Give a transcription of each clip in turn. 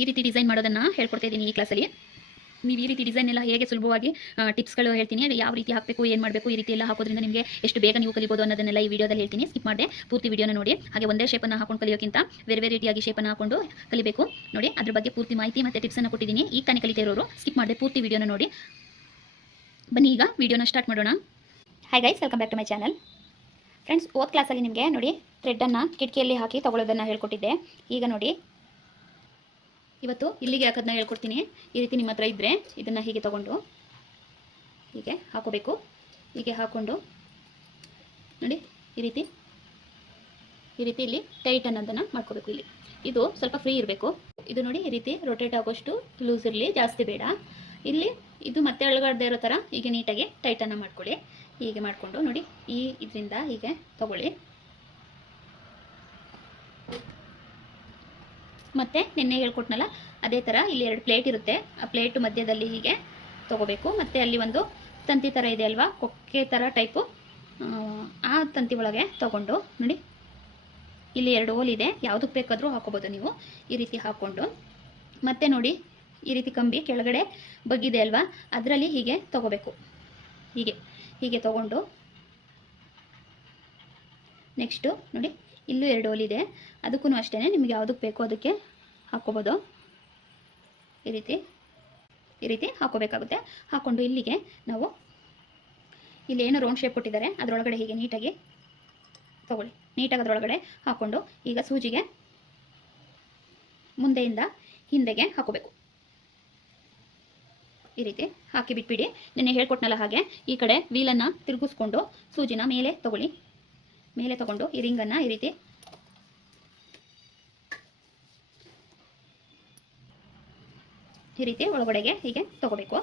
ಈ ರೀತಿ ಡಿಸೈನ್ ಮಾಡೋದನ್ನು ಹೇಳ್ಕೊಡ್ತಾ ಇದ್ದೀನಿ ಈ ಕ್ಲಾಸಲ್ಲಿ ನೀವು ಈ ರೀತಿ ಡಿಸೈನ್ ಎಲ್ಲ ಹೇಗೆ ಸುಲಭವಾಗಿ ಟಿಪ್ಸ್ಗಳು ಹೇಳ್ತೀನಿ ಯಾವ ರೀತಿ ಹಾಕಬೇಕು, ಏನು ಮಾಡಬೇಕು, ಈ ರೀತಿ ಎಲ್ಲ ಹಾಕೋದ್ರಿಂದ ನಿಮಗೆ ಎಷ್ಟು ಬೇಗ ನೀವು ಕಲಿಬೋದು ಅನ್ನೋದನ್ನೆಲ್ಲ ಈ ವಿಡಿಯೋದಲ್ಲಿ ಹೇಳ್ತೀನಿ. ಸ್ಕಿಪ್ ಮಾಡಿದೆ, ಪೂರ್ತಿ ವಿಡಿಯೋನ ನೋಡಿ. ಹಾಗೆ ಒಂದೇ ಶೇಪನ್ನು ಹಾಕೊಂಡು ಕಲಿಯೋಕ್ಕಿಂತ ಬೇರೆ ಬೇರೆ ರೀತಿಯಾಗಿ ಶೇಪನ್ನು ಹಾಕೊಂಡು ಕಲಿಬೇಕು. ನೋಡಿ, ಅದ್ರ ಬಗ್ಗೆ ಪೂರ್ತಿ ಮಾಹಿತಿ ಮತ್ತು ಟಿಪ್ಸನ್ನು ಕೊಟ್ಟಿದ್ದೀನಿ. ಈಗ ತಾನೇ ಕಲಿತಾ ಇರೋರು ಸ್ಕಿಪ್ ಮಾಡಿದೆ, ಪೂರ್ತಿ ವಿಡಿಯೋನ ನೋಡಿ. ಬನ್ನಿ ಈಗ ವಿಡಿಯೋನ ಸ್ಟಾರ್ಟ್ ಮಾಡೋಣ. Hi guys welcome back to my channel friends ಓದ್ ಕ್ಲಾಸಲ್ಲಿ ನಿಮಗೆ ನೋಡಿ ಥ್ರೆಡ್ಡನ್ನು ಕಿಟಕಿಯಲ್ಲಿ ಹಾಕಿ ತೊಗೊಳ್ಳೋದನ್ನು ಹೇಳ್ಕೊಟ್ಟಿದ್ದೆ. ಈಗ ನೋಡಿ ಇವತ್ತು ಇಲ್ಲಿಗೆ ಹಾಕೋದನ್ನ ಹೇಳ್ಕೊಡ್ತೀನಿ. ಈ ರೀತಿ ನಿಮ್ಮ ಹತ್ರ ಇದ್ದರೆ ಇದನ್ನು ಹೀಗೆ ತಗೊಂಡು ಹೀಗೆ ಹಾಕೋಬೇಕು. ಹೀಗೆ ಹಾಕ್ಕೊಂಡು ನೋಡಿ, ಈ ರೀತಿ ಈ ರೀತಿ ಇಲ್ಲಿ ಟೈಟ್ ಅನ್ನೋದನ್ನು ಮಾಡ್ಕೋಬೇಕು ಇಲ್ಲಿ. ಇದು ಸ್ವಲ್ಪ ಫ್ರೀ ಇರಬೇಕು. ಇದು ನೋಡಿ, ಈ ರೀತಿ ರೊಟೇಟ್ ಆಗೋಷ್ಟು ಲೂಸ್ ಇರಲಿ, ಜಾಸ್ತಿ ಬೇಡ. ಇಲ್ಲಿ ಇದು ಮತ್ತೆ ಅಳಗಾಡದೆ ಇರೋ ಥರ ಹೀಗೆ ನೀಟಾಗಿ ಟೈಟನ್ನು ಮಾಡ್ಕೊಳ್ಳಿ. ಹೀಗೆ ಮಾಡಿಕೊಂಡು ನೋಡಿ, ಈ ಇದರಿಂದ ಹೀಗೆ ತಗೊಳ್ಳಿ. ಮತ್ತು ನಿನ್ನೆ ಹೇಳ್ಕೊಟ್ನಲ್ಲ, ಅದೇ ಥರ ಇಲ್ಲಿ ಎರಡು ಪ್ಲೇಟ್ ಇರುತ್ತೆ. ಆ ಪ್ಲೇಟ್ ಮಧ್ಯದಲ್ಲಿ ಹೀಗೆ ತೊಗೋಬೇಕು. ಮತ್ತು ಅಲ್ಲಿ ಒಂದು ತಂತಿ ಥರ ಇದೆ ಅಲ್ವಾ? ಕೊಕ್ಕೆ ಥರ ಟೈಪು ಆ ತಂತಿ ಒಳಗೆ ತಗೊಂಡು ನೋಡಿ. ಇಲ್ಲಿ ಎರಡು ಹೋಲ್ ಇದೆ. ಯಾವುದಕ್ಕೆ ಬೇಕಾದರೂ ಹಾಕೋಬೋದು ನೀವು ಈ ರೀತಿ ಹಾಕ್ಕೊಂಡು ಮತ್ತೆ ನೋಡಿ, ಈ ರೀತಿ ಕಂಬಿ ಕೆಳಗಡೆ ಬಗ್ಗಿದೆ ಅಲ್ವಾ? ಅದರಲ್ಲಿ ಹೀಗೆ ತಗೋಬೇಕು. ಹೀಗೆ ಹೀಗೆ ತಗೊಂಡು ನೆಕ್ಸ್ಟು ನೋಡಿ. ಇಲ್ಲೂ ಎರಡು ಹೋಲ್ ಇದೆ ಅದಕ್ಕೂ ಅಷ್ಟೇ ನಿಮ್ಗೆ ಯಾವುದಕ್ಕೆ ಬೇಕೋ ಅದಕ್ಕೆ ಹಾಕ್ಕೋಬೋದು. ಈ ರೀತಿ ಈ ರೀತಿ ಹಾಕೋಬೇಕಾಗುತ್ತೆ ಹಾಕ್ಕೊಂಡು ಇಲ್ಲಿಗೆ ನಾವು ಇಲ್ಲಿ ಏನು ರೌಂಡ್ ಶೇಪ್ ಕೊಟ್ಟಿದ್ದಾರೆ. ಅದರೊಳಗಡೆ ಹೀಗೆ ನೀಟಾಗಿ ತಗೊಳ್ಳಿ. ನೀಟಾಗಿ ಅದರೊಳಗಡೆ ಹಾಕ್ಕೊಂಡು ಈಗ ಸೂಜಿಗೆ ಮುಂದೆಯಿಂದ ಹಿಂದೆಗೆ ಹಾಕೋಬೇಕು ಈ ರೀತಿ ಹಾಕಿ ಬಿಟ್ಬಿಡಿ. ನಿನ್ನೆ ಹೇಳ್ಕೊಟ್ನಲ್ಲ ಹಾಗೆ, ಈ ಕಡೆ ವೀಲನ್ನು ತಿರುಗಿಸ್ಕೊಂಡು ಸೂಜಿನ ಮೇಲೆ ತಗೊಳ್ಳಿ. ಮೇಲೆ ತಗೊಂಡು ಈ ರಿಂಗನ್ನು ಈ ರೀತಿ. ಈ ರೀತಿ ಒಳಗಡೆಗೆ ಹೀಗೆ ತಗೋಬೇಕು.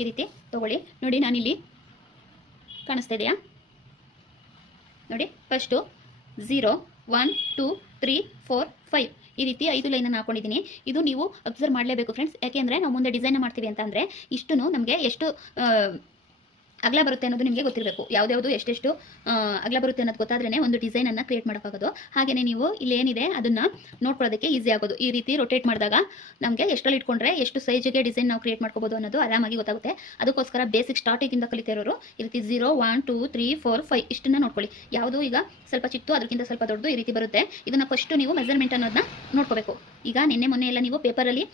ಈ ರೀತಿ ತಗೊಳ್ಳಿ. ನೋಡಿ ನಾನಿಲ್ಲಿ ಕಾಣಿಸ್ತಾ ಇದೆಯಾ? ನೋಡಿ first zero one two three four five ಈ ರೀತಿ ಐದು ಲೈನನ್ನು ಹಾಕೊಂಡಿದ್ದೀನಿ. ಇದು ನೀವು ಅಬ್ಸರ್ವ್ ಮಾಡಲೇಬೇಕು ಫ್ರೆಂಡ್ಸ್ ಯಾಕೆಂದರೆ ನಾವು ಮುಂದೆ ಡಿಸೈನ್ ಮಾಡ್ತೀವಿ ಅಂತ ಅಂದರೆ ಇಷ್ಟು ನಮಗೆ ಎಷ್ಟು ಅಗಲ ಬರುತ್ತೆ ಅನ್ನೋದು ನಿಮಗೆ ಗೊತ್ತಿರಬೇಕು. ಯಾವ್ದಾವುದು ಎಷ್ಟೆಷ್ಟು ಅಗಲ ಬರುತ್ತೆ ಅನ್ನೋದು ಗೊತ್ತಾದ್ರೆ ಒಂದು ಡಿಸೈನ್ ಅನ್ನ ಕ್ರಿಯೇಟ್ ಮಾಡೋಕ್ಕಾಗೋದು. ಹಾಗೆಯೇ ನೀವು ಇಲ್ಲಿ ಏನಿದೆ, ಅದನ್ನ ನೋಡ್ಕೊಳ್ಳೋದಕ್ಕೆ ಈಸಿ ಆಗೋದು. ಈ ರೀತಿ ರೊಟೇಟ್ ಮಾಡಿದಾಗ ನಮಗೆ ಎಷ್ಟರಲ್ಲಿ ಇಟ್ಕೊಂಡ್ರೆ ಎಷ್ಟು ಸೈಜಿಗೆ ಡಿಸೈನ್ ನಾವು ಕ್ರಿಯೇಟ್ ಮಾಡ್ಕೋಬೋದು ಅನ್ನೋದು ಆರಾಮಾಗಿ ಗೊತ್ತಾಗುತ್ತೆ. ಅದಕ್ಕೋಸ್ಕರ ಬೇಸಿಕ್ ಸ್ಟಾರ್ಟಿಂಗಿಂದ ಕಲಿತಿರೋರು ಈ ರೀತಿ zero one two three four five ಇಷ್ಟನ್ನ ನೋಡ್ಕೊಳ್ಳಿ. ಯಾವುದು ಈಗ ಸ್ವಲ್ಪ ಚಿಕ್ಕು ಅದಕ್ಕಿಂತ ಸ್ವಲ್ಪ ದೊಡ್ಡದು ಈ ರೀತಿ ಬರುತ್ತೆ. ಇದನ್ನು ಫಸ್ಟು ನೀವು ಮೆಜರ್ಮೆಂಟ್ ಅನ್ನೋದನ್ನ ನೋಡ್ಕೋಬೇಕು. ಈಗ ನಿನ್ನೆ ಮೊನ್ನೆ ಎಲ್ಲ ನೀವು ಪೇಪರಲ್ಲಿ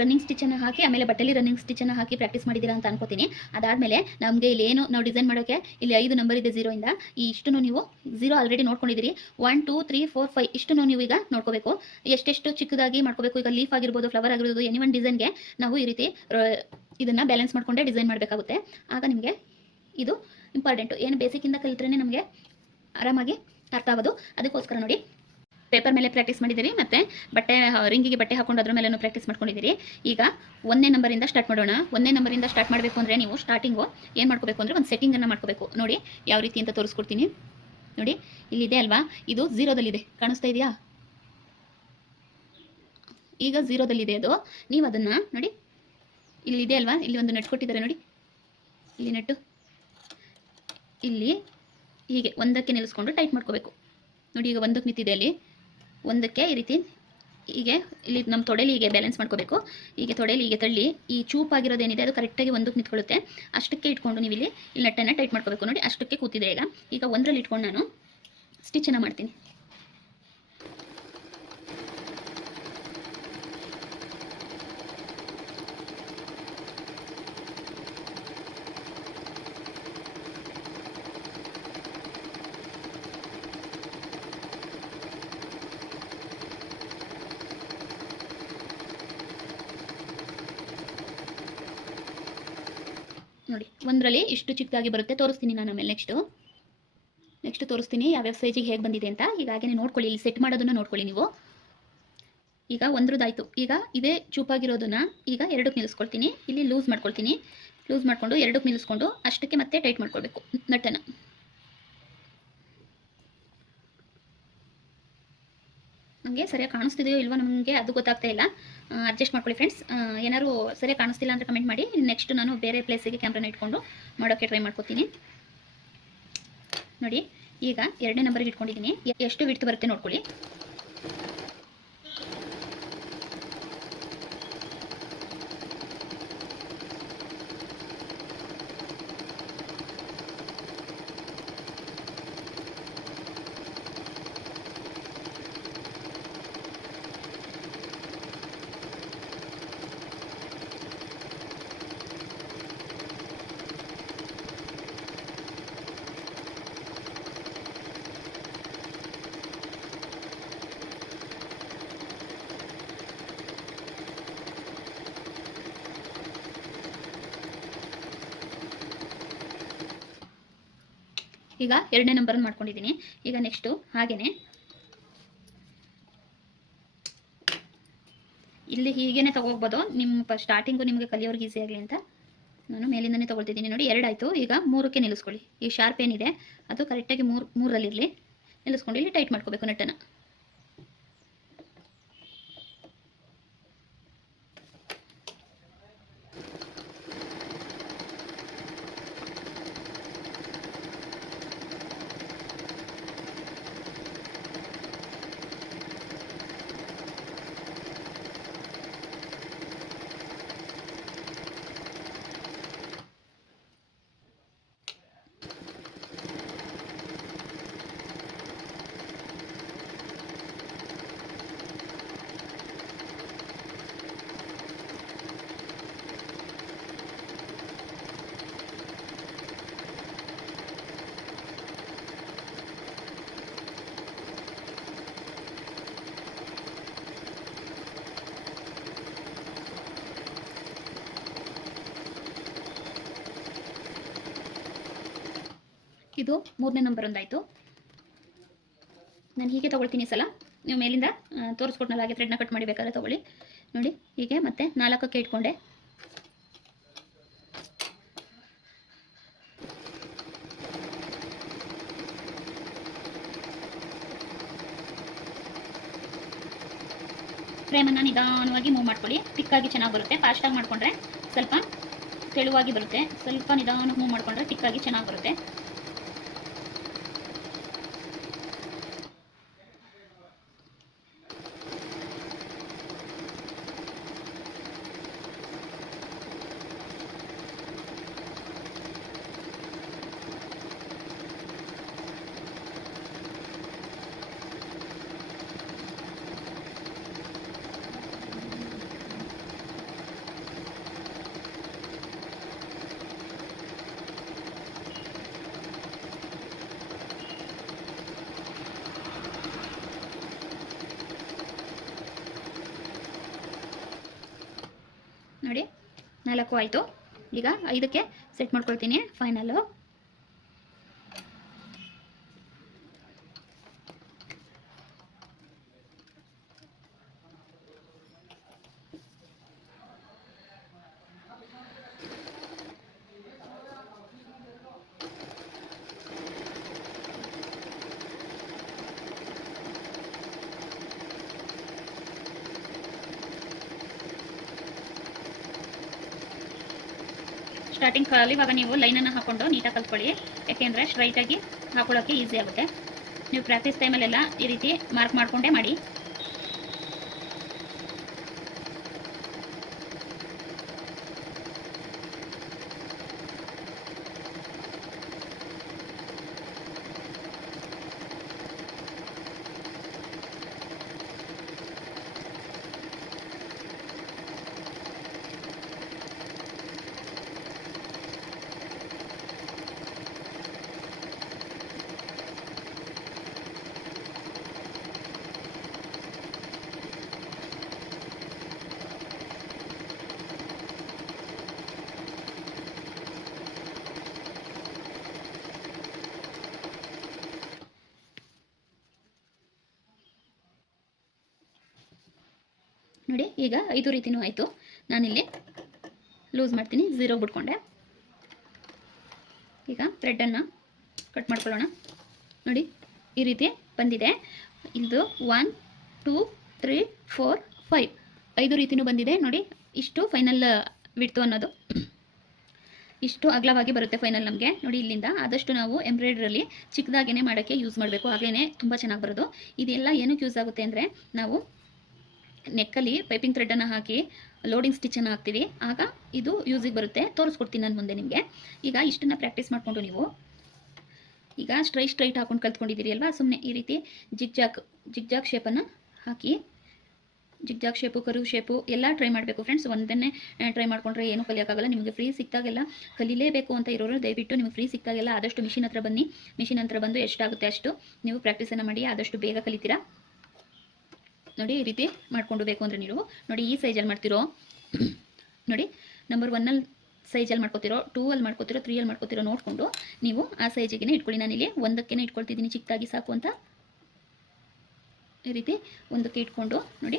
ರನ್ನಿಂಗ್ ಸ್ಟಿಚನ್ನು ಹಾಕಿ, ಆಮೇಲೆ ಬಟ್ಟೆಲಿ ರನ್ನಿಂಗ್ ಸ್ಟಿಚನ್ನು ಹಾಕಿ ಪ್ರಾಕ್ಟೀಸ್ ಮಾಡಿದ್ದೀರಾ ಅಂತ ಅನ್ಕೋತೀನಿ. ಅದಾದಮೇಲೆ ನಮಗೆ ಇಲ್ಲಿ ಏನು ನಾವು ಡಿಸೈನ್ ಮಾಡೋಕ್ಕೆ ಇಲ್ಲಿ ಐದು ನಂಬರ್ ಇದೆ ಝೀರೋಯಿಂದ ಈ ಇಷ್ಟನ್ನು ನೀವು zero already ನೋಡ್ಕೊಂಡಿದ್ದೀರಿ. One two three four five ಇಷ್ಟನ್ನು ನೀವು ಈಗ ನೋಡ್ಕೋಬೇಕು. ಎಷ್ಟೆಷ್ಟು ಚಿಕ್ಕದಾಗಿ ಮಾಡ್ಕೋಬೇಕು, ಈಗ ಲೀಫ್ ಆಗಿರ್ಬೋದು ಫ್ಲವರ್ ಆಗಿರ್ಬೋದು ಎನಿ ಒನ್ ಡಿಸೈನ್ಗೆ ನಾವು ಈ ರೀತಿ ಇದನ್ನು ಬ್ಯಾಲೆನ್ಸ್ ಮಾಡಿಕೊಂಡೇ ಡಿಸೈನ್ ಮಾಡಬೇಕಾಗುತ್ತೆ. ಆಗ ನಿಮಗೆ ಇದು ಇಂಪಾರ್ಟೆಂಟು ಏನು ಬೇಸಿಕ್ಕಿಂದ ಕಲಿತ್ರೇ ನಮಗೆ ಆರಾಮಾಗಿ ಅರ್ಥ ಆಗೋದು. ಅದಕ್ಕೋಸ್ಕರ ನೋಡಿ. ಪೇಪರ್ ಮೇಲೆ ಪ್ರಾಕ್ಟೀಸ್ ಮಾಡಿದ್ದೀರಿ ಮತ್ತು ಬಟ್ಟೆ ರಿಂಗಿಗೆ ಬಟ್ಟೆ ಹಾಕೊಂಡು ಅದ್ರ ಮೇಲೂ ಪ್ರಾಕ್ಟೀಸ್ ಮಾಡ್ಕೊಂಡಿದ್ದೀರಿ. ಈಗ ಒಂದೇ ನಂಬರಿಂದ ಸ್ಟಾರ್ಟ್ ಮಾಡೋಣ. ಒಂದೇ ನಂಬರಿಂದ ಸ್ಟಾರ್ಟ್ ಮಾಡಬೇಕು ಅಂದರೆ ನೀವು ಸ್ಟಾರ್ಟಿಂಗು ಏನು ಮಾಡ್ಕೋಬೇಕು ಅಂದರೆ ಒಂದು ಸೆಟ್ಟಿಂಗನ್ನು ಮಾಡ್ಕೋಬೇಕು. ನೋಡಿ, ಯಾವ ರೀತಿ ಅಂತ ತೋರಿಸ್ಕೊಡ್ತೀನಿ. ನೋಡಿ, ಇಲ್ಲಿದೆ ಅಲ್ವಾ? ಇದು ಝೀರೋದಲ್ಲಿದೆ. ಕಾಣಿಸ್ತಾ ಇದೆಯಾ? ಈಗ ಝೀರೋದಲ್ಲಿದೆ ಅದು. ನೀವು ಅದನ್ನು, ನೋಡಿ, ಇಲ್ಲಿದೆ ಅಲ್ವಾ? ಇಲ್ಲಿ ಒಂದು ನೆಟ್ ಕೊಟ್ಟಿದ್ದಾರೆ, ನೋಡಿ. ಇಲ್ಲಿ ನೆಟ್ಟು. ಇಲ್ಲಿ ಹೀಗೆ ಒಂದಕ್ಕೆ ನಿಲ್ಲಿಸ್ಕೊಂಡು ಟೈಟ್ ಮಾಡ್ಕೋಬೇಕು. ನೋಡಿ, ಈಗ ಒಂದಕ್ಕೆ ನಿಂತಿದೆ ಅಲ್ಲಿ. ಒಂದಕ್ಕೆ ಈ ರೀತಿ ಹೀಗೆ ಇಲ್ಲಿ ನಮ್ಮ ತೊಡೆಲಿ ಹೀಗೆ ಬ್ಯಾಲೆನ್ಸ್ ಮಾಡ್ಕೋಬೇಕು. ಹೀಗೆ ತೊಡೆಲಿ ಹೀಗೆ ತಳ್ಳಿ ಈ ಚೂಪಾಗಿರೋದೇನಿದೆ ಅದು ಕರೆಕ್ಟಾಗಿ ಒಂದಕ್ಕೆ ನಿಂತ್ಕೊಳ್ಳುತ್ತೆ. ಅಷ್ಟಕ್ಕೆ ಇಟ್ಕೊಂಡು ನೀವು ಇಲ್ಲಿ ಇಲ್ಲಿ ನಟ್ಟನ್ನು ಟೈಟ್ ಮಾಡ್ಕೋಬೇಕು ನೋಡಿ, ಅಷ್ಟಕ್ಕೆ ಕೂತಿದೆ ಈಗ. ಈಗ ಒಂದರಲ್ಲಿ ಇಟ್ಕೊಂಡು ನಾನು ಸ್ಟಿಚನ್ನು ಮಾಡ್ತೀನಿ ನೋಡಿ ಒಂದರಲ್ಲಿ ಇಷ್ಟು ಚಿಕ್ಕದಾಗಿ ಬರುತ್ತೆ. ತೋರಿಸ್ತೀನಿ ನಾನು ಆಮೇಲೆ ನೆಕ್ಸ್ಟು ನೆಕ್ಸ್ಟ್ ತೋರಿಸ್ತೀನಿ ಯಾವ್ಯಾವ ಸೈಜಿಗೆ ಹೇಗೆ ಬಂದಿದೆ ಅಂತ. ಹಾಗೇನೆ ನೋಡ್ಕೊಳ್ಳಿ, ಇಲ್ಲಿ ಸೆಟ್ ಮಾಡೋದನ್ನು ನೋಡ್ಕೊಳ್ಳಿ ನೀವು. ಈಗ ಒಂದ್ರದ್ದಾಯಿತು. ಈಗ ಇದೇ ಚೂಪಾಗಿರೋದನ್ನ ಈಗ ಎರಡಕ್ಕೆ ನಿಲ್ಲಿಸ್ಕೊಳ್ತೀನಿ. ಇಲ್ಲಿ ಲೂಸ್ ಮಾಡ್ಕೊಳ್ತೀನಿ. ಲೂಸ್ ಮಾಡಿಕೊಂಡು ಎರಡಕ್ಕೆ ನಿಲ್ಲಿಸ್ಕೊಂಡು ಅಷ್ಟಕ್ಕೆ ಮತ್ತೆ ಟೈಟ್ ಮಾಡ್ಕೊಳ್ಬೇಕು. ನಟ್ಟನ್ನು ನಮಗೆ ಸರಿಯಾಗಿ ಕಾಣಿಸ್ತಿದೆಯೋ ಇಲ್ವೋ ನಮಗೆ ಅದು ಗೊತ್ತಾಗ್ತಾ ಇಲ್ಲ. ಅಡ್ಜಸ್ಟ್ ಮಾಡ್ಕೊಳ್ಳಿ ಫ್ರೆಂಡ್ಸ್ ಏನಾದ್ರು ಸರಿಯಾಗಿ ಕಾಣಿಸ್ತಿಲ್ಲ ಅಂದರೆ ಕಮೆಂಟ್ ಮಾಡಿ. ನೆಕ್ಸ್ಟ್ ನಾನು ಬೇರೆ ಪ್ಲೇಸಿಗೆ ಕ್ಯಾಮ್ರಾನ ಇಟ್ಕೊಂಡು ಮಾಡೋಕ್ಕೆ ಟ್ರೈ ಮಾಡ್ಕೊತೀನಿ. ನೋಡಿ, ಈಗ ಎರಡನೇ ನಂಬರ್ಗೆ ಇಟ್ಕೊಂಡಿದ್ದೀನಿ. ಎಷ್ಟು ವಿಡ್ತ್ ಬರುತ್ತೆ ನೋಡ್ಕೊಳ್ಳಿ. ಈಗ ಎರಡನೇ ನಂಬರ್ ಮಾಡ್ಕೊಂಡಿದ್ದೀನಿ. ಈಗ ನೆಕ್ಸ್ಟು ಹಾಗೇನೆ. ಇಲ್ಲಿ ಹೀಗೇನೆ ತಗೋಗ್ಬೋದು ನಿಮ್ಮ ಸ್ಟಾರ್ಟಿಂಗು ನಿಮಗೆ ಕಲಿಯೋರ್ಗೆ ಈಸಿ ಆಗಲಿ ಅಂತ ನಾನು ಮೇಲಿಂದನೇ ತೊಗೊಳ್ತಿದ್ದೀನಿ. ನೋಡಿ ಎರಡಾಯಿತು ಈಗ ಮೂರಕ್ಕೆ ನಿಲ್ಲಿಸ್ಕೊಳ್ಳಿ. ಈ ಶಾರ್ಪ್ ಏನಿದೆ, ಅದು ಕರೆಕ್ಟಾಗಿ ಮೂರು ಮೂರಲ್ಲಿರಲಿ ನಿಲ್ಲಿಸ್ಕೊಂಡು ಇಲ್ಲಿ ಟೈಟ್ ಮಾಡ್ಕೋಬೇಕು ನೆಟ್ಟನ್ನು. ಇದು ಮೂರನೇ ನಂಬರ್ ಒಂದಾಯಿತು. ನಾನು ಹೀಗೆ ತೊಗೊಳ್ತೀನಿ ಸಲ. ನೀವು ಮೇಲಿಂದ ತೋರಿಸ್ಕೊಟ್ನಲ್ಲ, ಹಾಗೆ ಥ್ರೆಡ್ನ ಕಟ್ ಮಾಡಿ ಬೇಕಾದ್ರೆ ತೊಗೊಳ್ಳಿ. ನೋಡಿ, ಹೀಗೆ ಮತ್ತೆ ನಾಲ್ಕಕ್ಕೆ ಇಟ್ಕೊಂಡೆ. ಫ್ರೇಮನ್ನು ನಿಧಾನವಾಗಿ ಮೂವ್ ಮಾಡ್ಕೊಳ್ಳಿ. ತಿಕ್ಕಾಗಿ ಚೆನ್ನಾಗಿ ಬರುತ್ತೆ. ಫಾಸ್ಟಾಗಿ ಮಾಡಿಕೊಂಡ್ರೆ ಸ್ವಲ್ಪ ತೆಳುವಾಗಿ ಬರುತ್ತೆ. ಸ್ವಲ್ಪ ನಿಧಾನವಾಗಿ ಮೂವ್ ಮಾಡಿಕೊಂಡ್ರೆ ಆಗಿ ಚೆನ್ನಾಗಿ ಬರುತ್ತೆ. ನೋಡಿ ನಾಲ್ಕು ಆಯಿತು. ಈಗ ಐದಕ್ಕೆ ಸೆಟ್ ಮಾಡ್ಕೊಳ್ತೀನಿ ಫೈನಲ್ಲು ಸ್ಟಾರ್ಟಿಂಗ್ ಕಾಲಿ ಇವಾಗ ನೀವು ಲೈನನ್ನು ಹಾಕೊಂಡು ನೀಟಾಗಿ ಕಲ್ತ್ಕೊಳ್ಳಿ. ಯಾಕೆಂದರೆ ಸ್ಟ್ರೈಟಾಗಿ ಹಾಕೊಳ್ಳೋಕ್ಕೆ ಈಸಿ ಆಗುತ್ತೆ. ನೀವು ಪ್ರಾಕ್ಟೀಸ್ ಟೈಮಲ್ಲೆಲ್ಲ ಈ ರೀತಿ ಮಾರ್ಕ್ ಮಾಡಿಕೊಂಡೇ ಮಾಡಿ. ನೋಡಿ, ಈಗ ಐದು ರೀತಿನೂ ಆಯಿತು. ನಾನಿಲ್ಲಿ ಲೂಸ್ ಮಾಡ್ತೀನಿ, ಝೀರೋ ಬಿಟ್ಕೊಂಡೆ. ಈಗ ಥ್ರೆಡ್ಡನ್ನು ಕಟ್ ಮಾಡ್ಕೊಳ್ಳೋಣ. ನೋಡಿ, ಈ ರೀತಿ ಬಂದಿದೆ. ಇದು one two three four five ಐದು ರೀತಿನೂ ಬಂದಿದೆ. ನೋಡಿ, ಇಷ್ಟು ಫೈನಲ್ ಬಿಡ್ತು ಅನ್ನೋದು. ಇಷ್ಟು ಅಗಲವಾಗಿ ಬರುತ್ತೆ ಫೈನಲ್ ನಮಗೆ. ನೋಡಿ, ಇಲ್ಲಿಂದ ಆದಷ್ಟು ನಾವು ಎಂಬ್ರಾಯ್ಡ್ರಲ್ಲಿ ಚಿಕ್ಕದಾಗೇನೆ ಮಾಡೋಕ್ಕೆ ಯೂಸ್ ಮಾಡಬೇಕು. ಆಗಲೇ ತುಂಬ ಚೆನ್ನಾಗಿ ಬರೋದು. ಇದೆಲ್ಲ ಏನಕ್ಕೆ ಯೂಸ್ ಆಗುತ್ತೆ ಅಂದರೆ, ನಾವು ನೆಕ್ಕಲ್ಲಿ ಪೈಪಿಂಗ್ ಥ್ರೆಡನ್ನು ಹಾಕಿ ಲೋಡಿಂಗ್ ಸ್ಟಿಚನ್ನು ಹಾಕ್ತೀವಿ. ಆಗ ಇದು ಯೂಸಿಗೆ ಬರುತ್ತೆ. ತೋರಿಸ್ಕೊಡ್ತೀನಿ ನಾನು ಮುಂದೆ ನಿಮಗೆ. ಈಗ ಇಷ್ಟನ್ನು ಪ್ರಾಕ್ಟೀಸ್ ಮಾಡಿಕೊಂಡು ನೀವು ಈಗ ಸ್ಟ್ರೈಟ್ ಸ್ಟ್ರೈಟ್ ಹಾಕೊಂಡು ಕಲ್ತ್ಕೊಂಡಿದ್ದೀರಿ ಅಲ್ವಾ? ಸುಮ್ಮನೆ ಈ ರೀತಿ ಜಿಗ್ಜಾಕ್ ಜಿಗ್ಜಾಕ್ ಶೇಪನ್ನು ಹಾಕಿ, ಜಿಗ್ಜಾಗ್ ಶೇಪು ಕರು ಶೇಪು ಎಲ್ಲ ಟ್ರೈ ಮಾಡಬೇಕು ಫ್ರೆಂಡ್ಸ್ ಒಂದನ್ನೇ ಟ್ರೈ ಮಾಡಿಕೊಂಡ್ರೆ ಏನೂ ಕಲಿಯೋಕ್ಕಾಗಲ್ಲ. ನಿಮಗೆ ಫ್ರೀ ಸಿಕ್ತಾಗೆಲ್ಲ ಕಲೀಲೇಬೇಕು ಅಂತ ಇರೋರು ದಯವಿಟ್ಟು ನಿಮಗೆ ಫ್ರೀ ಸಿಕ್ತಾಗೆಲ್ಲ ಆದಷ್ಟು ಮಿಷಿನ್ ಹತ್ರ ಬನ್ನಿ. ಮಿಷಿನ್ ಹತ್ರ ಬಂದು ಎಷ್ಟಾಗುತ್ತೆ ಅಷ್ಟು ನೀವು ಪ್ರಾಕ್ಟೀಸನ್ನು ಮಾಡಿ, ಆದಷ್ಟು ಬೇಗ ಕಲಿತೀರಾ? ನೋಡಿ ಈ ರೀತಿ ಮಾಡ್ಕೊಂಡು ಬೇಕು ಅಂದರೆ ನೀವು. ನೋಡಿ ಈ ಸೈಜಲ್ಲಿ ಮಾಡ್ತಿರೋ. ನೋಡಿ ನಂಬರ್ ಒನ್ನಲ್ಲಿ ಸೈಜಲ್ಲಿ ಮಾಡ್ಕೋತಿರೋ ಟೂ ಅಲ್ಲಿ ಮಾಡ್ಕೋತಿರೋ ತ್ರೀ ಅಲ್ಲಿ ಮಾಡ್ಕೋತಿರೋ ನೋಡಿಕೊಂಡು ನೀವು ಆ ಸೈಜಿಗೆ ಇಟ್ಕೊಳ್ಳಿ. ನಾನಿಲ್ಲಿ ಒಂದಕ್ಕೆ ಇಟ್ಕೊಳ್ತಿದ್ದೀನಿ. ಚಿಕ್ಕದಾಗಿ ಸಾಕು ಅಂತ ಈ ರೀತಿ ಒಂದಕ್ಕೆ ಇಟ್ಕೊಂಡು ನೋಡಿ.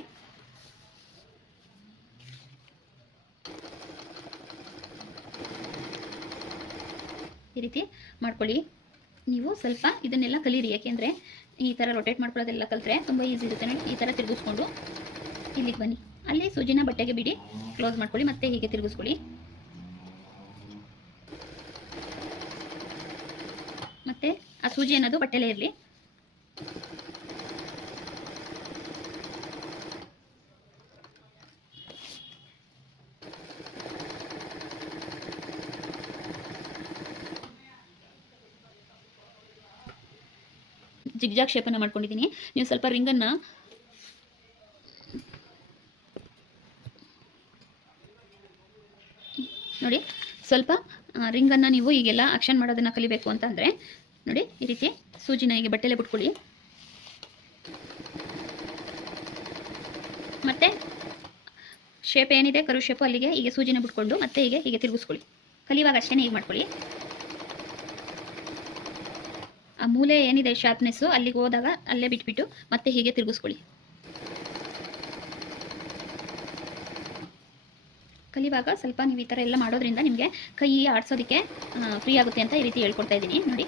ಈ ರೀತಿ ಮಾಡ್ಕೊಳ್ಳಿ. ನೀವು ಸ್ವಲ್ಪ ಇದನ್ನೆಲ್ಲ ಕಲೀರಿ. ಯಾಕೆಂದರೆ ಈ ಥರ ರೊಟೇಟ್ ಮಾಡ್ಕೊಳ್ಳೋದೆಲ್ಲ ಕಲಿತ್ರೆ ತುಂಬ ಈಸಿ ಇರುತ್ತೆ ನೋಡಿ, ಈ ಥರ ತಿರುಗಿಸ್ಕೊಂಡು ಇಲ್ಲಿಗೆ ಬನ್ನಿ. ಅಲ್ಲಿ ಸೂಜಿನ ಬಟ್ಟೆಗೆ ಬಿಡಿ ಕ್ಲೋಸ್ ಮಾಡ್ಕೊಳ್ಳಿ, ಮತ್ತೆ ಹೀಗೆ ತಿರುಗಿಸ್ಕೊಳ್ಳಿ. ಮತ್ತೆ ಆ ಸೂಜಿ ಅನ್ನೋದು ಬಟ್ಟೆಲೇ ಇರಲಿ. ಜಿಗ್ಜಾಗ್ ಶೇಪನ್ನು ಮಾಡ್ಕೊಂಡಿದ್ದೀನಿ ನೀವು ಸ್ವಲ್ಪ ರಿಂಗನ್ನು ನೋಡಿ, ಸ್ವಲ್ಪ ರಿಂಗನ್ನು ನೀವು ಈಗೆಲ್ಲ ಆಕ್ಷನ್ ಮಾಡೋದನ್ನು ಕಲಿಬೇಕು ಅಂತಂದರೆ, ನೋಡಿ, ಈ ರೀತಿ ಸೂಜಿನ ಹೀಗೆ ಬಟ್ಟೆಲೆ ಬಿಟ್ಕೊಳ್ಳಿ. ಮತ್ತೆ ಶೇಪ್ ಏನಿದೆ, ಕರು ಶೇಪು ಅಲ್ಲಿಗೆ ಹೀಗೆ ಸೂಜಿನ ಬಿಟ್ಕೊಂಡು ಮತ್ತೆ ಹೀಗೆ ಹೀಗೆ ತಿರುಗಿಸ್ಕೊಳ್ಳಿ. ಕಲಿಯುವಾಗ ಅಷ್ಟೇ ಹೀಗೆ ಮಾಡ್ಕೊಳ್ಳಿ. ಆ ಮೂಲೆ ಏನಿದೆ ಶಾರ್ಪ್ನೆಸ್ಸು ಅಲ್ಲಿಗೆ ಹೋದಾಗ ಅಲ್ಲೇ ಬಿಟ್ಬಿಟ್ಟು ಮತ್ತೆ ಹೀಗೆ ತಿರುಗಿಸ್ಕೊಳ್ಳಿ. ಕಲಿವಾಗ ಸ್ವಲ್ಪ ನೀವು ಈ ಥರ ಎಲ್ಲ ಮಾಡೋದ್ರಿಂದ ನಿಮಗೆ ಕೈ ಆಡಿಸೋದಕ್ಕೆ ಫ್ರೀ ಆಗುತ್ತೆ ಅಂತ ಈ ರೀತಿ ಹೇಳ್ಕೊಡ್ತಾ ಇದ್ದೀನಿ. ನೋಡಿ.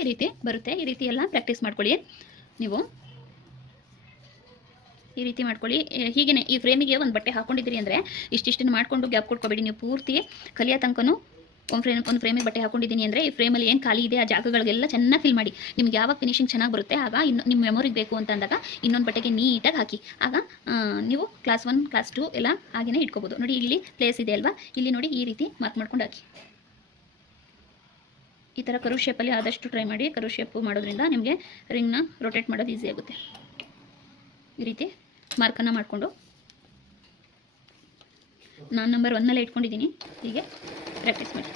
ಈ ರೀತಿ ಬರುತ್ತೆ. ಈ ರೀತಿ ಎಲ್ಲ ಪ್ರಾಕ್ಟೀಸ್ ಮಾಡ್ಕೊಳ್ಳಿ. ನೀವು ಈ ರೀತಿ ಮಾಡ್ಕೊಳ್ಳಿ. ಹೀಗೇನೆ ಈ ಫ್ರೇಮಿಗೆ ಒಂದು ಬಟ್ಟೆ ಹಾಕೊಂಡಿದ್ದೀರಿ ಅಂದರೆ ಇಷ್ಟಿಷ್ಟನ್ನು ಮಾಡಿಕೊಂಡು ಗ್ಯಾಪ್ ಕೊಡ್ಕೋಬೇಡಿ ನೀವು ಪೂರ್ತಿ ಕಲಿಯೋ ತನಕನೂ ಒಂದು ಫ್ರೇಮ್ ಒಂದು ಫ್ರೇಮಿಗೆ ಬಟ್ಟೆ ಹಾಕೊಂಡಿದ್ದೀನಿ ಅಂದರೆ ಈ ಫ್ರೇಮಲ್ಲಿ ಏನು ಖಾಲಿ ಇದೆ, ಆ ಜಾಗಗಳಿಗೆಲ್ಲ ಚೆನ್ನಾಗಿ ಫಿಲ್ ಮಾಡಿ. ನಿಮ್ಗೆ ಯಾವಾಗ ಫಿನಿಶಿಂಗ್ ಚೆನ್ನಾಗಿ ಬರುತ್ತೆ, ಆಗ ಇನ್ನು ನಿಮ್ಮ ಮೆಮೊರಿಗೆ ಬೇಕು ಅಂತ ಅಂದಾಗ ಇನ್ನೊಂದು ಬಟ್ಟೆಗೆ ನೀಟಾಗಿ ಹಾಕಿ. ಆಗ ನೀವು ಕ್ಲಾಸ್ ಒನ್ ಕ್ಲಾಸ್ ಟು ಎಲ್ಲ ಹಾಗೆಯೇ ಇಟ್ಕೋಬೋದು. ನೋಡಿ, ಇಲ್ಲಿ ಪ್ಲೇಸ್ ಇದೆ ಅಲ್ವಾ? ಇಲ್ಲಿ ನೋಡಿ ಈ ರೀತಿ ಮಾರ್ಕ್ ಮಾಡ್ಕೊಂಡು ಹಾಕಿ. ಈ ಥರ ಕರು ಶೇಪಲ್ಲಿ ಆದಷ್ಟು ಟ್ರೈ ಮಾಡಿ, ಕರು ಶೇಪು ಮಾಡೋದ್ರಿಂದ ನಿಮಗೆ ರಿಂಗ್ನ ರೊಟೇಟ್ ಮಾಡೋದು ಈಸಿ ಆಗುತ್ತೆ. ಈ ರೀತಿ ಮಾರ್ಕನ್ನು ಮಾಡಿಕೊಂಡು. ನಾನು ನಂಬರ್ ಒನ್ನಲ್ಲೇ ಇಟ್ಕೊಂಡಿದ್ದೀನಿ ಹೀಗೆ ಪ್ರಾಕ್ಟೀಸ್ ಮಾಡಿ.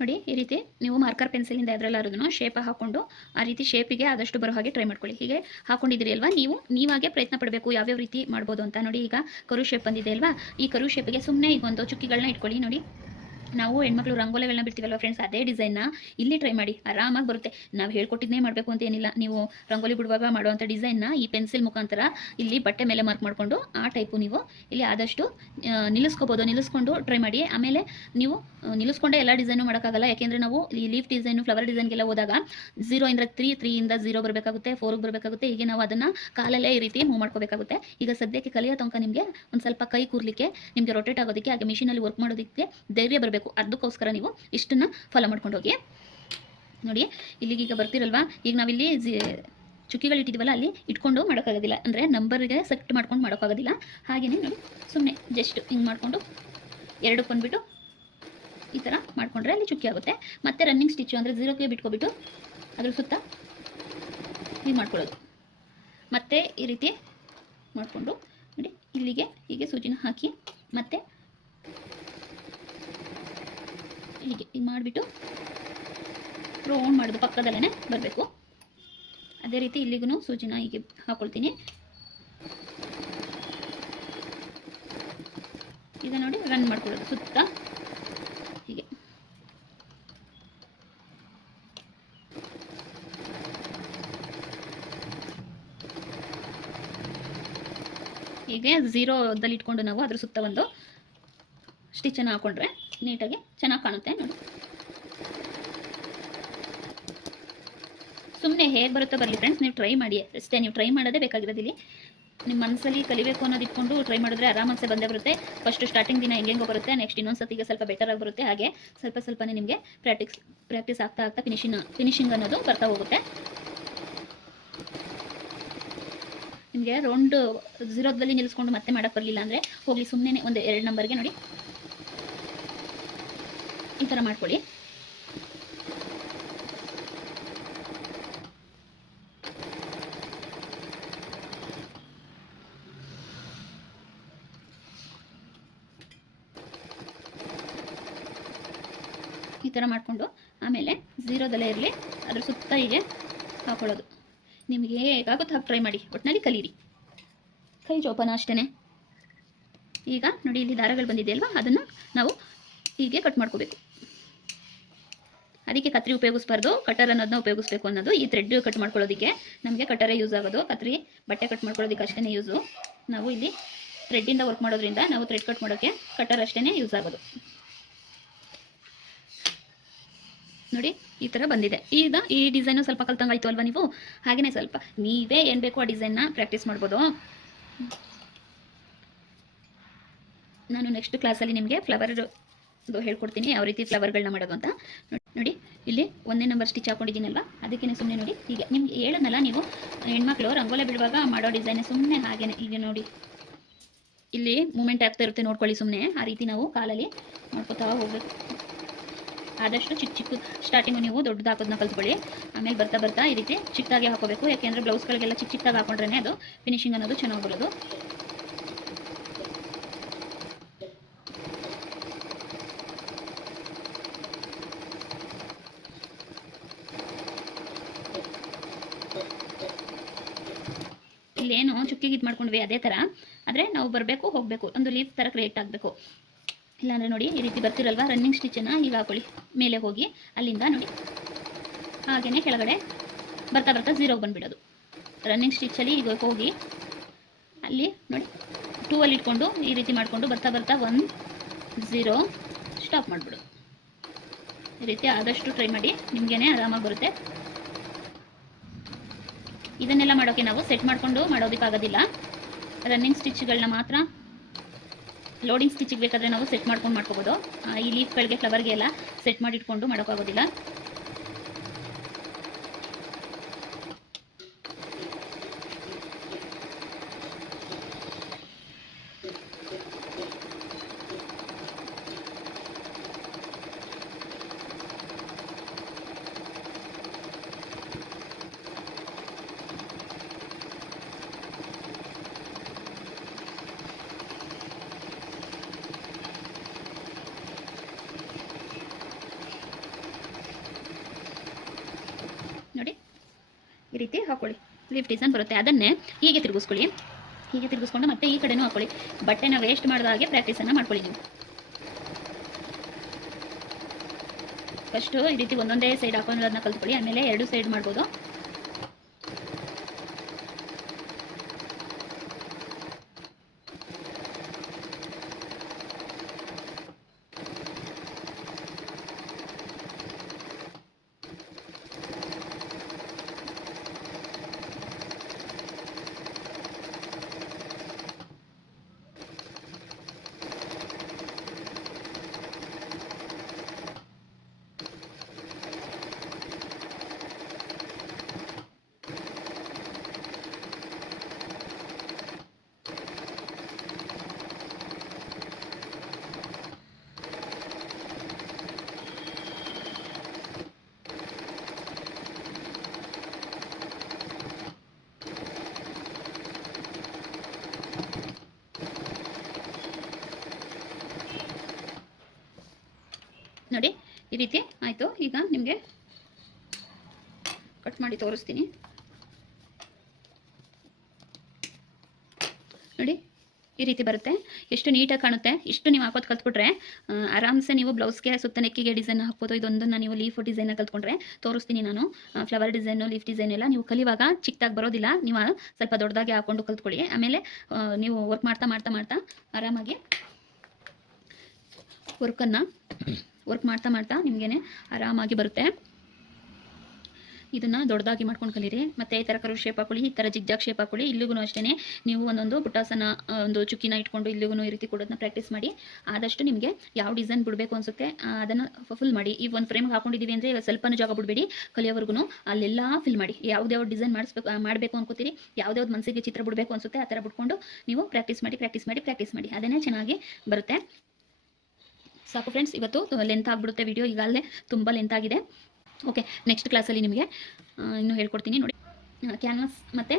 ನೋಡಿ, ಈ ರೀತಿ ನೀವು ಮಾರ್ಕರ್ ಪೆನ್ಸಿಲಿಂದ ಅದರಲ್ಲಾರದನ್ನು ಶೇಪ್ ಹಾಕೊಂಡು ಆ ರೀತಿ ಶೇಪಿಗೆ ಆದಷ್ಟು ಬರೋ ಹಾಗೆ ಟ್ರೈ ಮಾಡ್ಕೊಳ್ಳಿ. ಹೀಗೆ ಹಾಕೊಂಡಿದ್ದೀರಿ ಅಲ್ವಾ? ನೀವು, ನೀವಾಗೆ ಪ್ರಯತ್ನ ಪಡಬೇಕು ಯಾವ್ಯಾವ ರೀತಿ ಮಾಡ್ಬೋದು ಅಂತ. ನೋಡಿ, ಈಗ ಕರು ಶೇಪ್ ಬಂದಿದೆ ಅಲ್ವಾ? ಈ ಕರು ಶೇಪಿಗೆ ಸುಮ್ಮನೆ ಈಗ ಒಂದು ಚುಕ್ಕಿಗಳನ್ನ ಇಟ್ಕೊಳ್ಳಿ. ನೋಡಿ ನಾವು ಹೆಣ್ಮಕ್ಳು ರಂಗೋಲೆಗಳನ್ನ ಬಿಡ್ತೀವಲ್ವ ಫ್ರೆಂಡ್ಸ್ ಅದೇ ಡಿಸೈನ್ನ ಇಲ್ಲಿ ಟ್ರೈ ಮಾಡಿ, ಆರಾಮಾಗಿ ಬರುತ್ತೆ. ನಾವು ಹೇಳ್ಕೊಟ್ಟಿದ್ದೇ ಮಾಡಬೇಕು ಅಂತ ಏನಿಲ್ಲ. ನೀವು ರಂಗೋಲಿ ಬಿಡುವಾಗ ಮಾಡುವಂಥ ಡಿಸೈನ್ನ ಈ ಪೆನ್ಸಿಲ್ ಮುಖಾಂತರ ಇಲ್ಲಿ ಬಟ್ಟೆ ಮೇಲೆ ಮಾರ್ಕ್ ಮಾಡಿಕೊಂಡು ಆ ಟೈಪು ನೀವು ಇಲ್ಲಿ ಆದಷ್ಟು ನಿಲ್ಲಿಸ್ಕೋಬೋದು. ನಿಲ್ಲಿಸ್ಕೊಂಡು ಟ್ರೈ ಮಾಡಿ. ಆಮೇಲೆ ನೀವು ನಿಲ್ಲಿಸ್ಕೊಂಡೆ ಎಲ್ಲ ಡಿಸೈನು ಮಾಡೋಕ್ಕಾಗಲ್ಲ. ಯಾಕೆಂದರೆ ನಾವು ಈ ಲೀಫ್ ಡಿಸೈನು ಫ್ಲವರ್ ಡಿಸೈನ್ಗೆಲ್ಲ ಹೋದಾಗ ಝೀರೋ ಇಂದ ತ್ರೀ ತ್ರೀಯಿಂದ ಝೀರೋ ಬರಬೇಕಾಗುತ್ತೆ ಫೋರ್ಗೆ ಬರಬೇಕಾಗುತ್ತೆ. ಹೀಗೆ ನಾವು ಅದನ್ನು ಕಾಲಲ್ಲೇ ಈ ರೀತಿ ಮೂವ್ ಮಾಡ್ಕೋಬೇಕಾಗುತ್ತೆ. ಈಗ ಸದ್ಯಕ್ಕೆ ಕಲಿಯೋ ತನಕ ನಿಮಗೆ ಒಂದು ಸ್ವಲ್ಪ ಕೈ ಕೂರ್ಲಿಕ್ಕೆ, ನಿಮಗೆ ರೊಟೇಟ್ ಆಗೋದಕ್ಕೆ, ಹಾಗೆ ಮಿಷಿನಲ್ಲಿ ವರ್ಕ್ ಮಾಡೋದಕ್ಕೆ ಧೈರ್ಯ ಬರಬೇಕು. ಅದಕ್ಕೋಸ್ಕರ ನೀವು ಇಷ್ಟನ್ನು ಫಾಲೋ ಮಾಡ್ಕೊಂಡು ಹೋಗಿ. ನೋಡಿ ಇಲ್ಲಿಗೆ ಈಗ ಬರ್ತಿರಲ್ವಾ? ಈಗ ನಾವಿಲ್ಲಿ ಜಿ, ಚುಕ್ಕಿಗಳು ಇಟ್ಟಿದ್ದೀವಲ್ಲ ಅಲ್ಲಿ ಇಟ್ಕೊಂಡು ಮಾಡೋಕ್ಕಾಗೋದಿಲ್ಲ. ಅಂದರೆ ನಂಬರ್ಗೆ ಸೆಟ್ ಮಾಡ್ಕೊಂಡು ಮಾಡೋಕ್ಕಾಗೋದಿಲ್ಲ. ಹಾಗೆಯೇ ನೋಡಿ ಸುಮ್ಮನೆ ಜಸ್ಟ್ ಹಿಂಗೆ ಮಾಡಿಕೊಂಡು ಎರಡು ಕೊಂಡ್ಬಿಟ್ಟು ಈ ಥರ ಮಾಡಿಕೊಂಡ್ರೆ ಅಲ್ಲಿ ಚುಕ್ಕಿ ಆಗುತ್ತೆ. ಮತ್ತೆ ರನ್ನಿಂಗ್ ಸ್ಟಿಚ್ಚು ಅಂದರೆ ಝೀರೋಕ್ಕೆ ಬಿಟ್ಕೊಬಿಟ್ಟು ಅದ್ರ ಸುತ್ತ ಹೀಗೆ ಮಾಡ್ಕೊಳ್ಳೋದು. ಮತ್ತೆ ಈ ರೀತಿ ಮಾಡಿಕೊಂಡು ನೋಡಿ, ಇಲ್ಲಿಗೆ ಹೀಗೆ ಸೂಜಿನ ಹಾಕಿ ಮತ್ತೆ ಹೀಗೆ ಹೀಗೆ ಮಾಡಿಬಿಟ್ಟು ರೌಂಡ್ ಮಾಡೋದು ಪಕ್ಕದಲ್ಲೇ ಬರಬೇಕು. ಅದೇ ರೀತಿ ಇಲ್ಲಿಗೂ ಸೂಜಿನ ಹೀಗೆ ಹಾಕೊಳ್ತೀನಿ. ಈಗ ನೋಡಿ ರನ್ ಮಾಡ್ಕೊಳ್ಳೋದು ಸುತ್ತ. ಹೀಗೆ. ಹೀಗೆ ಝೀರೋದಲ್ಲಿ ಇಟ್ಕೊಂಡು ನಾವು ಅದ್ರ ಸುತ್ತ ಒಂದು ಸ್ಟಿಚನ್ನು ಹಾಕೊಂಡ್ರೆ ನೀಟಾಗಿ ಚೆನ್ನಾಗಿ ಕಾಣುತ್ತೆ ನೋಡಿ. ಸುಮ್ಮನೆ ಹೇಗೆ ಬರುತ್ತೋ ಬರಲಿ ಫ್ರೆಂಡ್ಸ್ ನೀವು ಟ್ರೈ ಮಾಡಿ. ಅಷ್ಟೇ, ನೀವು ಟ್ರೈ ಮಾಡೋದೇ ಬೇಕಾಗಿರೋದು ಇಲ್ಲಿ. ನಿಮ್ಮ ಮನಸ್ಸಲ್ಲಿ ಕಲಿಬೇಕು ಅನ್ನೋದು ಇಟ್ಕೊಂಡು ಟ್ರೈ ಮಾಡಿದ್ರೆ ಆರಾಮಾಗಿ ಬಂದೇ ಬರುತ್ತೆ. ಫಸ್ಟ್ ಸ್ಟಾರ್ಟಿಂಗ್ ದಿನ ಹೆಂಗೆಂಗೋ ಬರುತ್ತೆ ನೆಕ್ಸ್ಟ್ ಇನ್ನೊಂದು ಸತಿಗೆ ಸ್ವಲ್ಪ ಬೆಟರ್ ಆಗಿ ಬರುತ್ತೆ. ಹಾಗೆ ಸ್ವಲ್ಪ ಸ್ವಲ್ಪನೇ ನಿಮಗೆ ಪ್ರಾಕ್ಟಿಸ್ ಪ್ರಾಕ್ಟೀಸ್ ಆಗ್ತಾ ಆಗ್ತಾ ಫಿನಿಶಿಂಗ್ ಫಿನಿಶಿಂಗ್ ಅನ್ನೋದು ಬರ್ತಾ ಹೋಗುತ್ತೆ. ನಿಮಗೆ ರೌಂಡ್ ಝೀರೋದಲ್ಲಿ ನಿಲ್ಲಿಸ್ಕೊಂಡು ಮತ್ತೆ ಮಾಡೋಕ್ಕೆ ಬರಲಿಲ್ಲ ಅಂದರೆ ಹೋಗಲಿ ಸುಮ್ಮನೆ ಒಂದು ಎರಡು ನಂಬರ್ಗೆ ನೋಡಿ. ಈ ಥರ ಮಾಡ್ಕೊಳ್ಳಿ. ಈ ಥರ ಮಾಡಿಕೊಂಡು ಆಮೇಲೆ ಝೀರೋದಲ್ಲೇ ಇರಲಿ, ಅದ್ರ ಸುತ್ತ ಹೀಗೆ ಹಾಕೊಳ್ಳೋದು. ನಿಮಗೆ ಹೇಗಾಗುತ್ತೆ ಹಾಗೆ ಟ್ರೈ ಮಾಡಿ ಒಟ್ಟಿನಲ್ಲಿ ಕಲೀರಿ. ಕೈ ಜೋಪಾನ ಅಷ್ಟೇ ಈಗ ನೋಡಿ ಇಲ್ಲಿ ದಾರಗಳು ಬಂದಿದೆ ಅಲ್ವಾ ಅದನ್ನು ನಾವು ಹೀಗೆ ಕಟ್ ಮಾಡ್ಕೋಬೇಕು. ಅದಕ್ಕೆ ಕತ್ರಿ ಉಪಯೋಗಿಸ್ಬಾರ್ದು, ಕಟರ್ ಅನ್ನೋದನ್ನ ಉಪಯೋಗಿಸ್ಬೇಕು ಅನ್ನೋದು ಈ ಥ್ರೆಡ್ ಕಟ್ ಮಾಡ್ಕೊಳ್ಳೋದಕ್ಕೆ. ನಮಗೆ ಕಟರೇ ಯೂಸ್ ಆಗೋದು, ಕತ್ರಿ ಬಟ್ಟೆ ಕಟ್ ಮಾಡ್ಕೊಳ್ಳೋದಕ್ಕೆ ಅಷ್ಟೇ ಯೂಸು ನಾವು ಇಲ್ಲಿ ಥ್ರೆಡ್ಡಿಂದ ವರ್ಕ್ ಮಾಡೋದ್ರಿಂದ ನಾವು ಥ್ರೆಡ್ ಕಟ್ ಮಾಡೋಕ್ಕೆ ಕಟರ್ ಅಷ್ಟೇ ಯೂಸ್ ಆಗೋದು. ನೋಡಿ, ಈ ಥರ ಬಂದಿದೆ. ಈಗ ಈ ಡಿಸೈನು ಸ್ವಲ್ಪ ಕಲ್ತಂಗಾಯ್ತು ಅಲ್ವಾ ನೀವು? ಹಾಗೆಯೇ ಸ್ವಲ್ಪ. ನೀವೇ ಏನು ಬೇಕೋ ಆ ಡಿಸೈನ್ನ ಪ್ರಾಕ್ಟೀಸ್ ಮಾಡ್ಬೋದು. ನಾನು ನೆಕ್ಸ್ಟ್ ಕ್ಲಾಸಲ್ಲಿ ನಿಮಗೆ ಫ್ಲವರ್ ಹೇಳ್ಕೊಡ್ತೀನಿ, ಯಾವ ರೀತಿ ಫ್ಲವರ್ಗಳನ್ನ ಮಾಡೋದು ಅಂತ. ನೋಡ್- ಇಲ್ಲಿ ಒಂದೇ ನಂಬರ್ ಸ್ಟಿಚ್ ಹಾಕೊಂಡಿದ್ದೀನಲ್ಲ ಅದಕ್ಕೇನೆ ಸುಮ್ಮನೆ ನೋಡಿ. ಹೀಗೆ, ನಿಮ್ಗೆ ಹೇಳೋಣಲ್ಲ ನೀವು? ಹೆಣ್ಮಕ್ಳು ರಂಗೋಲೆ ಬಿಡುವಾಗ ಮಾಡೋ ಡಿಸೈನ್ ಸುಮ್ಮನೆ ಹಾಗೇನೆ. ಈಗ ನೋಡಿ. ಇಲ್ಲಿ ಮೂಮೆಂಟ್ ಆಗ್ತಾ ಇರುತ್ತೆ, ನೋಡ್ಕೊಳ್ಳಿ ಸುಮ್ಮನೆ ಆ ರೀತಿ ನಾವು ಕಾಲಲ್ಲಿ ನೋಡ್ಕೊತಾ ಹೋಗ್ಬೇಕು. ಆದಷ್ಟು ಚಿಕ್ಕ ಚಿಕ್ಕ ಸ್ಟಾರ್ಟಿಂಗು ನೀವು ದೊಡ್ಡದು ಹಾಕೋದನ್ನ ಕಲ್ತ್ಕೊಳ್ಳಿ. ಆಮೇಲೆ ಬರ್ತಾ ಬರ್ತಾ ಈ ರೀತಿ ಚಿಕ್ಕದಾಗಿ ಹಾಕೋಬೇಕು. ಯಾಕೆಂದರೆ ಬ್ಲೌಸ್ಗಳಿಗೆಲ್ಲ ಚಿಕ್ಕ ಚಿಕ್ಕದಾಗಿ ಹಾಕೊಂಡ್ರೆ ಅದು ಫಿನಿಶಿಂಗ್ ಅನ್ನೋದು ಚೆನ್ನಾಗಿ ಬರೋದು. ಇಲ್ಲೇನು ಚುಕ್ಕಿಗೆ ಇದು ಮಾಡ್ಕೊಂಡ್ವಿ ಅದೇ ಥರ ಆದರೆ ನಾವು ಬರಬೇಕು, ಹೋಗಬೇಕು. ಒಂದು ಲೀಫ್ ಥರ ಕ್ರಿಯೇಟ್ ಆಗಬೇಕು. ಇಲ್ಲಾಂದ್ರೆ ನೋಡಿ ಈ ರೀತಿ ಬರ್ತಿರಲ್ವಾ? ರನ್ನಿಂಗ್ ಸ್ಟಿಚ್ಚನ್ನು ಈಗ ಹಾಕೊಳ್ಳಿ. ಮೇಲೆ ಹೋಗಿ ಅಲ್ಲಿಂದ ನೋಡಿ. ಹಾಗೆಯೇ ಕೆಳಗಡೆ ಬರ್ತಾ ಬರ್ತಾ ಝೀರೋಗೆ ಬಂದ್ಬಿಡೋದು. ರನ್ನಿಂಗ್ ಸ್ಟಿಚ್ಚಲ್ಲಿ ಈಗ ಹೋಗಿ ಅಲ್ಲಿ ನೋಡಿ ಟೂ ಅಲ್ಲಿ ಇಟ್ಕೊಂಡು ಈ ರೀತಿ ಮಾಡಿಕೊಂಡು ಬರ್ತಾ ಬರ್ತಾ ಒನ್ ಝೀರೋ ಸ್ಟಾಪ್ ಮಾಡ್ಬಿಡೋದು. ಈ ರೀತಿ ಆದಷ್ಟು ಟ್ರೈ ಮಾಡಿ ನಿಮಗೇನೆ ಆರಾಮಾಗಿ ಬರುತ್ತೆ. ಇದನ್ನೆಲ್ಲ ಮಾಡೋಕ್ಕೆ ನಾವು ಸೆಟ್ ಮಾಡಿಕೊಂಡು ಮಾಡೋದಕ್ಕಾಗೋದಿಲ್ಲ. ರನ್ನಿಂಗ್ ಸ್ಟಿಚ್ಗಳನ್ನ ಮಾತ್ರ ಲೋಡಿಂಗ್ ಸ್ಟಿಚ್ಗೆ ಬೇಕಾದರೆ ನಾವು ಸೆಟ್ ಮಾಡ್ಕೊಂಡು ಮಾಡ್ಕೋಬೋದು. ಈ ಲೀಫ್ಗಳಿಗೆ ಫ್ಲವರ್ಗೆ ಎಲ್ಲ ಸೆಟ್ ಮಾಡಿ ಇಟ್ಕೊಂಡು ಮಾಡೋಕ್ಕಾಗೋದಿಲ್ಲ ನೋಡಿ ಈ ರೀತಿ ಲೀಫ್ ಡಿಸೈನ್ ಬರುತ್ತೆ. ಅದನ್ನೇ ಹೀಗೆ ತಿರುಗಿಸ್ಕೊಳ್ಳಿ. ಹೀಗೆ ತಿರುಗಿಸ್ಕೊಂಡು ಮತ್ತೆ ಈ ಕಡೆನೂ ಹಾಕೊಳ್ಳಿ. ಬಟ್ಟೆನ ವೇಸ್ಟ್ ಮಾಡಿದ ಹಾಗೆ ಪ್ರಾಕ್ಟೀಸನ್ನು ಮಾಡ್ಕೊಳ್ಳಿ ನೀವು. ಫಸ್ಟು ಈ ರೀತಿ ಒಂದೊಂದೇ ಸೈಡ್ ಹಾಕೊಂಡಿರೋದನ್ನ ಕಲ್ತ್ಕೊಳ್ಳಿ. ಆಮೇಲೆ ಎರಡು ಸೈಡ್ ಮಾಡ್ಬೋದು ನೋಡಿ ಈ ರೀತಿ? ಆಯಿತು, ಈಗ ನಿಮಗೆ ಕಟ್ ಮಾಡಿ ತೋರಿಸ್ತೀನಿ. ನೋಡಿ, ಈ ರೀತಿ ಬರುತ್ತೆ. ಎಷ್ಟು ನೀಟಾಗಿ ಕಾಣುತ್ತೆ. ಇಷ್ಟು ನೀವು ಹಾಕೋದು ಕಲ್ತ್ಕೊಟ್ರೆ ಆರಾಮ್ಸೆ ನೀವು ಬ್ಲೌಸ್ಗೆ ಸುತ್ತ ನೆಕ್ಕಿಗೆ ಡಿಸೈನ್ ಹಾಕ್ಬೋದು. ಇದೊಂದನ್ನು ನೀವು ಲೀಫ್ ಡಿಸೈನ್ ಕಲ್ತ್ಕೊಂಡ್ರೆ ತೋರಿಸ್ತೀನಿ ನಾನು. ಫ್ಲವರ್ ಡಿಸೈನು ಲೀಫ್ ಡಿಸೈನ್ ಎಲ್ಲ ನೀವು ಕಲಿವಾಗ ಚಿಕ್ಕದಾಗಿ ಬರೋದಿಲ್ಲ. ನೀವು ಸ್ವಲ್ಪ ದೊಡ್ಡದಾಗಿ ಹಾಕೊಂಡು ಕಲ್ತ್ಕೊಳ್ಳಿ. ಆಮೇಲೆ ನೀವು ವರ್ಕ್ ಮಾಡ್ತಾ ಮಾಡ್ತಾ ಮಾಡ್ತಾ ಆರಾಮಾಗಿ ವರ್ಕನ್ನು ವರ್ಕ್ ಮಾಡ್ತಾ ಮಾಡ್ತಾ ನಿಮಗೇನೆ ಆರಾಮಾಗಿ ಬರುತ್ತೆ. ಇದನ್ನು ದೊಡ್ಡದಾಗಿ ಮಾಡ್ಕೊಂಡು ಕಲೀರಿ. ಮತ್ತೆ ಈ ಥರ ಕರು ಶೇಪ್ ಹಾಕೊಳ್ಳಿ ಈ ತರ ಜಿಗ್ಜಾಗ್ ಶೇಪ್ ಹಾಕೊಳ್ಳಿ ಇಲ್ಲಿಗೂ ಅಷ್ಟೇ ನೀವು ಒಂದೊಂದು ಪುಟಾಸನ ಒಂದು ಚುಕ್ಕಿನ ಇಟ್ಕೊಂಡು ಇಲ್ಲಿಗೂ ಈ ರೀತಿ ಕೊಡೋದನ್ನ ಪ್ರಾಕ್ಟೀಸ್ ಮಾಡಿ. ಆದಷ್ಟು ನಿಮಗೆ ಯಾವ ಡಿಸೈನ್ ಬಿಡಬೇಕು ಅನಿಸುತ್ತೆ ಅದನ್ನು ಫುಲ್ ಮಾಡಿ. ಈ ಒಂದು ಫ್ರೇಮ್ಗೆ ಹಾಕೊಂಡಿದ್ದೀವಿ ಅಂದರೆ ಸ್ವಲ್ಪನೂ ಜಾಗ ಬಿಡಬೇಡಿ ಕಲಿಯೋವರೆಗೂ ಅಲ್ಲೆಲ್ಲ ಫಿಲ್ ಮಾಡಿ. ಯಾವ್ದ್ಯಾವ್ದು ಡಿಸೈನ್ ಮಾಡಿಸ್ಬೇಕು ಮಾಡಬೇಕು ಅನ್ಕೋತೀರಿ ಯಾವ್ದ್ಯಾವ್ದು ಮನಸ್ಸಿಗೆ ಚಿತ್ರ ಬಿಡಬೇಕು ಅನ್ಸುತ್ತೆ, ಆ ಥರ ಬಿಟ್ಕೊಂಡು ನೀವು ಪ್ರಾಕ್ಟೀಸ್ ಮಾಡಿ ಪ್ರಾಕ್ಟೀಸ್ ಮಾಡಿ ಪ್ರಾಕ್ಟೀಸ್ ಮಾಡಿ, ಅದನ್ನೇ ಚೆನ್ನಾಗಿ ಬರುತ್ತೆ. ಸಾಕು ಫ್ರೆಂಡ್ಸ್ ಇವತ್ತು ಲೆಂತ್ ಆಗಿಬಿಡುತ್ತೆ ವಿಡಿಯೋ ಈಗಾಗಲೇ ತುಂಬ ಲೆಂತ್ ಆಗಿದೆ. ಓಕೆ ನೆಕ್ಸ್ಟ್ ಕ್ಲಾಸಲ್ಲಿ ನಿಮಗೆ ಇನ್ನು ಹೇಳ್ಕೊಡ್ತೀನಿ ನೋಡಿ. ಕ್ಯಾನ್ವಾಸ್ ಮತ್ತು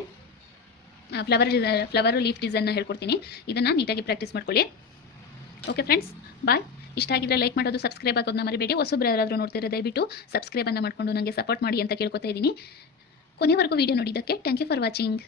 ಫ್ಲವರ್ ಫ್ಲವರ್ ಲೀಫ್ ಡಿಸೈನ್ನ ಹೇಳ್ಕೊಡ್ತೀನಿ. ಇದನ್ನು ನೀಟಾಗಿ ಪ್ರಾಕ್ಟೀಸ್ ಮಾಡ್ಕೊಳ್ಳಿ. ಓಕೆ ಫ್ರೆಂಡ್ಸ್ ಬಾಯ್ ಇಷ್ಟ ಆಗಿದ್ರೆ ಲೈಕ್ ಮಾಡೋದು ಸಬ್ಸ್ಕ್ರೈಬ್ ಆಗೋದನ್ನ ಮರಿಬೇಡಿ. ಹೊಸಬ್ರು ಯಾರಾದರೂ ನೋಡ್ತಿರೋ ದಯವಿಟ್ಟು ಸಬ್ಸ್ಕ್ರೈಬನ್ನು ಮಾಡಿಕೊಂಡು ನನಗೆ ಸಪೋರ್ಟ್ ಮಾಡಿ ಅಂತ ಕೇಳ್ಕೊತಾ ಇದ್ದೀನಿ. ಕೊನೆವರೆಗೂ ವಿಡಿಯೋ ನೋಡಿದ್ದಕ್ಕೆ ಥ್ಯಾಂಕ್ ಯು ಫಾರ್ ವಾಚಿಂಗ್